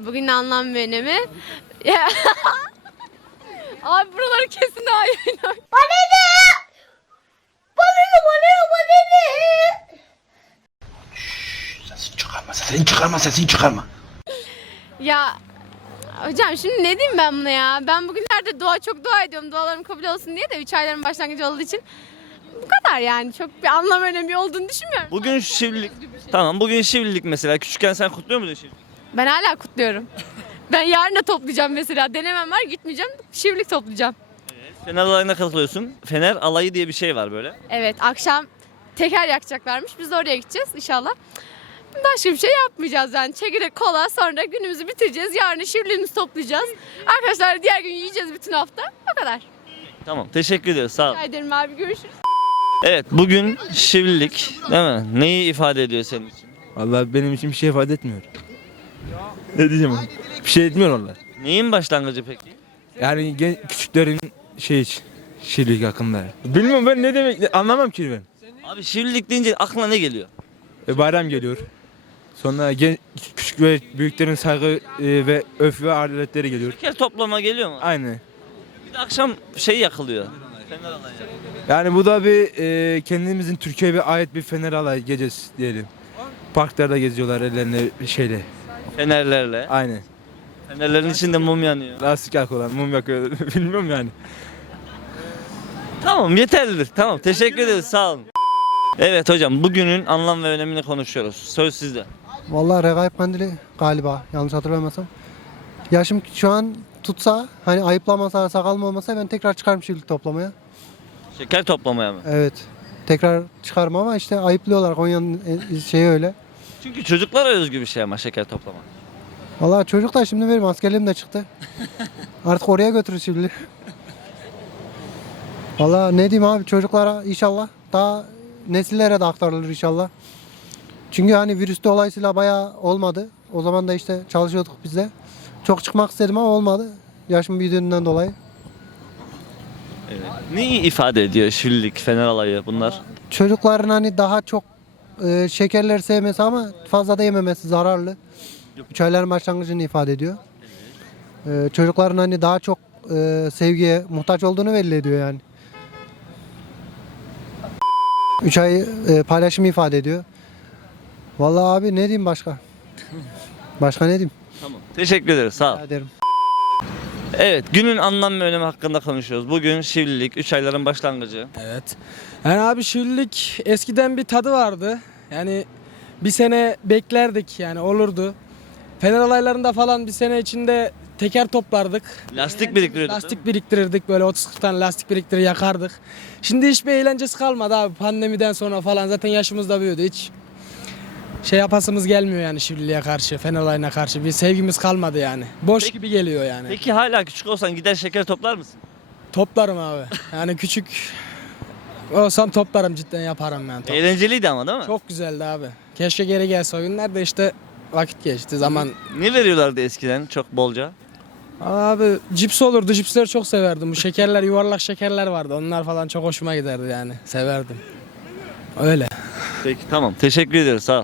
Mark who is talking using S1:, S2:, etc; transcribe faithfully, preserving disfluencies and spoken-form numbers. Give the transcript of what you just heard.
S1: Bugün anlam ve önemi. Ya. Abi buraları kesin daha iyi. Bana ne? Bana ne? Bana ne? Bana ne?
S2: Sesini çıkarma, sesini çıkarma, sesini çıkarma.
S1: Ya hocam şimdi ne diyeyim ben buna ya? Ben bugünlerde dua çok dua ediyorum. Dualarım kabul olsun diye de üç ayların başlangıcı olduğu için bu kadar yani. Çok bir anlam önemi olduğunu düşünmüyorum.
S3: Bugün şivlilik. Tamam, bugün şivlilik mesela. Küçükken sen kutluyor muydun şivlilik?
S1: Ben hala kutluyorum. Ben yarın da toplayacağım mesela. Denemem var, gitmeyeceğim. Şivlik toplayacağım.
S3: Fener alayına katılıyorsun. Fener alayı diye bir şey var böyle.
S1: Evet, akşam teker yakacaklarmış. Biz de oraya gideceğiz inşallah. Başka bir şey yapmayacağız yani. Çekirdek, kola, sonra günümüzü bitireceğiz. Yarın şivliğimizi toplayacağız. Arkadaşlar diğer gün yiyeceğiz bütün hafta. O kadar.
S3: Tamam, teşekkür ediyoruz. Sağ ol.
S1: Rica ederim abi, görüşürüz.
S3: Evet, bugün şivlilik değil mi? Neyi ifade ediyor senin için?
S4: Vallahi benim için bir şey ifade etmiyor. Ne diyeceğim ona? Bir şey etmiyor onlar.
S3: Neyin başlangıcı peki?
S4: Yani gen- küçüklerin şey için, şiirlik hakkında. Bilmiyorum ben ne demek anlamam ki ben.
S3: Abi şivlilik deyince aklına ne geliyor?
S4: E, bayram geliyor. Sonra gen- küçük ve büyüklerin saygı e, ve öf ve adetleri geliyor.
S3: Şeker toplama geliyor mu?
S4: Aynı.
S3: Bir de akşam şey yakılıyor. Fener alayı.
S4: Yani bu da bir e, kendimizin Türkiye'ye ait bir fener alay gecesi diyelim. Parklarda geziyorlar ellerinde şeyle.
S3: Fenerlerle.
S4: Aynı.
S3: Fenerlerin içinde mum yanıyor.
S4: Lastik yakıyorlar, mum yakıyorlar. Bilmiyorum yani.
S3: Tamam, yeterlidir. Tamam, teşekkür ederiz. Sağ olun. Evet hocam, bugünün anlam ve önemini konuşuyoruz. Söz sizde.
S5: Vallahi Regaip Kandili galiba yanlış hatırlamıyorsam. Yaşım şu an tutsa hani ayıplamasa sakalım olmasa ben tekrar çıkarım şiirlik toplamaya.
S3: Şeker toplamaya mı?
S5: Evet. Tekrar çıkarım ama işte ayıplıyorlar Konya'nın şeyi öyle.
S3: Çünkü çocuklara özgü bir şey ama şeker toplamak.
S5: Vallahi çocuk da şimdi benim askerliğim de çıktı. Artık oraya götürür şimdi. Vallahi ne diyeyim abi çocuklara inşallah daha nesillere de aktarılır inşallah. Çünkü hani virüs dolayısıyla bayağı olmadı. O zaman da işte çalışıyorduk biz de. Çok çıkmak istedim ama olmadı. Yaşım büyüdüğünden dolayı.
S3: Neyi ifade ediyor şivlilik, fener alayı bunlar?
S5: Çocukların hani daha çok e, şekerler sevmesi ama fazla da yememesi zararlı. Üç ayların başlangıcını ifade ediyor. E, çocukların hani daha çok e, sevgiye muhtaç olduğunu belli ediyor yani. Üç ay e, paylaşımı ifade ediyor. Vallahi abi ne diyeyim başka? Başka ne diyeyim?
S3: Tamam. Teşekkür ederiz. Sağ ol.
S5: Rica ederim.
S3: Evet, günün anlam ve önemi hakkında konuşuyoruz. Bugün şivlilik, üç ayların başlangıcı.
S6: Evet. Yani abi şiirlik eskiden bir tadı vardı. Yani bir sene beklerdik yani olurdu. Fener alaylarında falan bir sene içinde teker toplardık.
S3: Lastik biriktiriyorduk.
S6: Lastik biriktirirdik böyle otuz kırk tane lastik biriktirir yakardık. Şimdi hiçbir eğlencesi kalmadı abi pandemiden sonra falan zaten yaşımız da büyüdü hiç. Şey yapasımız gelmiyor yani şiirliğe karşı, Fener alayına karşı bir sevgimiz kalmadı yani. Boş
S3: Peki-
S6: gibi geliyor yani.
S3: Peki hala küçük olsan gider şeker toplar mısın?
S6: Toplarım abi. Yani küçük olsam toplarım cidden yaparım yani. Top.
S3: Eğlenceliydi ama değil mi?
S6: Çok güzeldi abi. Keşke geri gelse o günler de işte vakit geçti zaman.
S3: Ne veriyorlardı eskiden çok bolca?
S6: Abi cips olurdu. Cipsleri çok severdim. Bu şekerler yuvarlak şekerler vardı. Onlar falan çok hoşuma giderdi yani. Severdim. Öyle.
S3: Peki tamam. Teşekkür ederiz. Sağ ol.